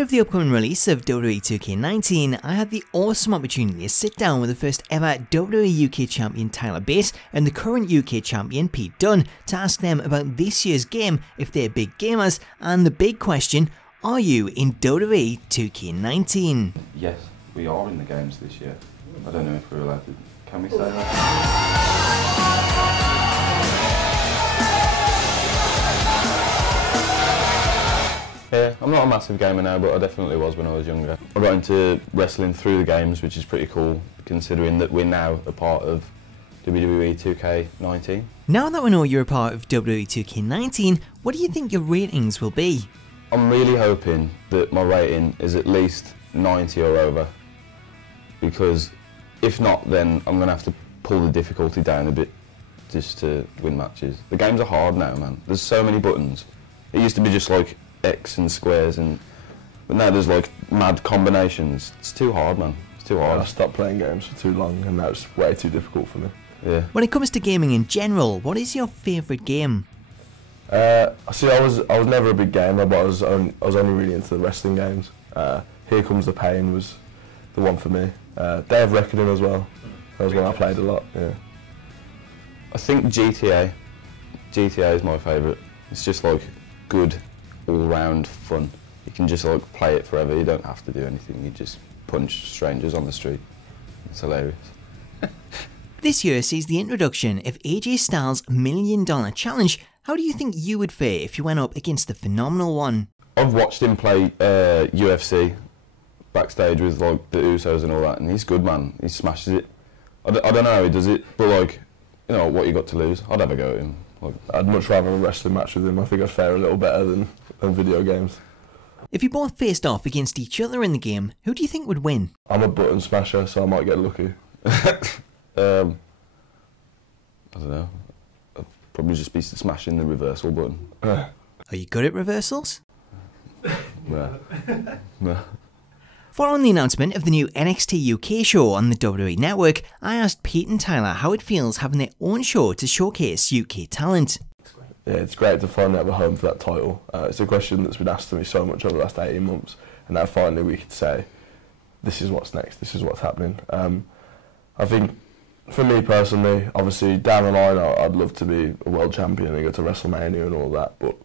Ahead of the upcoming release of WWE 2K19, I had the awesome opportunity to sit down with the first ever WWE UK champion Tyler Bate and the current UK champion Pete Dunne to ask them about this year's game if they're big gamers, and the big question, are you in WWE 2K19? Yes, we are in the games this year. I don't know if we're allowed to, can we say that? Yeah, I'm not a massive gamer now, but I definitely was when I was younger. I got into wrestling through the games, which is pretty cool, considering that we're now a part of WWE 2K19. Now that we know you're a part of WWE 2K19, what do you think your ratings will be? I'm really hoping that my rating is at least 90 or over, because if not, then I'm going to have to pull the difficulty down a bit just to win matches. The games are hard now, man. There's so many buttons. It used to be just like X and squares, but now there's like mad combinations. It's too hard, man. It's too hard. I stopped playing games for too long, and now it's way too difficult for me. Yeah. When it comes to gaming in general, what is your favourite game? See, I was never a big gamer, but I was only really into the wrestling games. Here Comes the Pain was the one for me. Day of Reckoning as well. That was one I played a lot. Yeah. I think GTA. GTA is my favourite. It's just like good, all-round fun. You can just like play it forever. You don't have to do anything. You just punch strangers on the street. It's hilarious. This year sees the introduction of AJ Styles' $1 Million Challenge. How do you think you would fare if you went up against the phenomenal one? I've watched him play UFC backstage with like the Usos and all that, and he's good, man. He smashes it. I don't know how he does it, but like, you know, what you got to lose? I'd have a go at him. Like, I'd much rather have a wrestling match with him. I think I'd fare a little better than video games. If you both faced off against each other in the game, who do you think would win? I'm a button smasher, so I might get lucky. I don't know. I'd probably just be smashing the reversal button. Are you good at reversals? No. No. Following the announcement of the new NXT UK show on the WWE Network, I asked Pete and Tyler how it feels having their own show to showcase UK talent. Yeah, it's great to finally have a home for that title. It's a question that's been asked to me so much over the last 18 months, and now finally we could say, this is what's next, this is what's happening. I think, for me personally, obviously down the line I'd love to be a world champion and go to WrestleMania and all that, but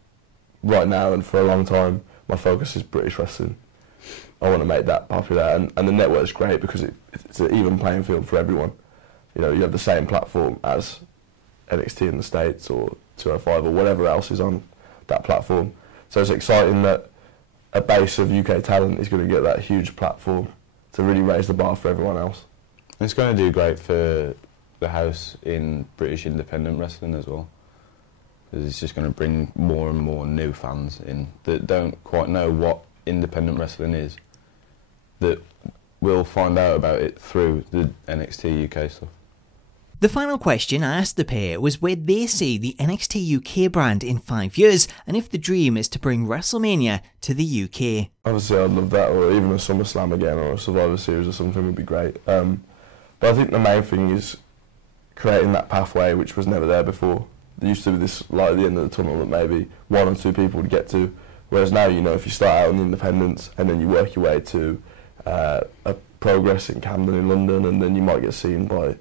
right now and for a long time, my focus is British wrestling. I want to make that popular, and the network's great because it's an even playing field for everyone. You know, you have the same platform as NXT in the States or 205 or whatever else is on that platform. So it's exciting that a base of UK talent is going to get that huge platform to really raise the bar for everyone else. It's going to do great for the house in British independent wrestling as well, because it's just going to bring more and more new fans in that don't quite know what independent wrestling is, that will find out about it through the NXT UK stuff. The final question I asked the pair was where they see the NXT UK brand in 5 years, and if the dream is to bring WrestleMania to the UK. Obviously I'd love that, or even a SummerSlam again, or a Survivor Series or something would be great. But I think the main thing is creating that pathway which was never there before. There used to be this light at the end of the tunnel that maybe 1 or 2 people would get to, whereas now, you know, if you start out on the independents and then you work your way to a Progress in Camden in London, and then you might get seen by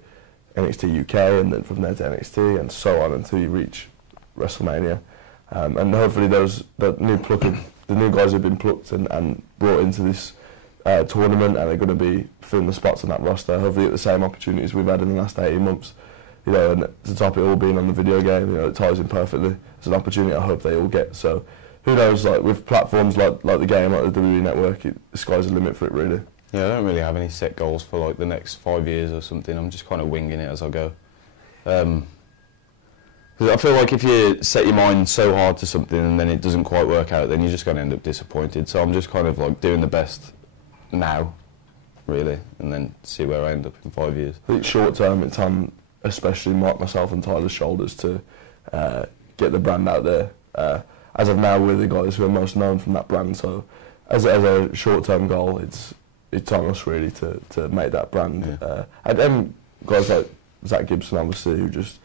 NXT UK, and then from there to NXT, and so on until you reach WrestleMania. And hopefully the new guys have been plucked and brought into this tournament, and are going to be filling the spots on that roster. Hopefully get the same opportunities we've had in the last 18 months. You know, and to top it all being on the video game, you know, it ties in perfectly. It's an opportunity I hope they all get. So who knows, like with platforms like the game, like the WWE Network, the sky's the limit for it really. Yeah, I don't really have any set goals for like the next 5 years or something. I'm just kind of winging it as I go. 'Cause I feel like if you set your mind so hard to something and then it doesn't quite work out, then you're just going to end up disappointed. So I'm just kind of like doing the best now, really, and then see where I end up in 5 years. I think short term it's on especially myself and Tyler's shoulders to get the brand out there. As of now, we're the guys who are most known from that brand, so as a short term goal, it's on us really to make that brand. Yeah. And guys like Zach Gibson, obviously, who just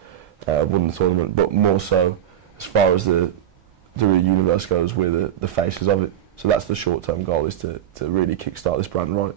won the tournament, but more so as far as the WWE universe goes, we're the faces of it. So that's the short-term goal, is to really kickstart this brand right.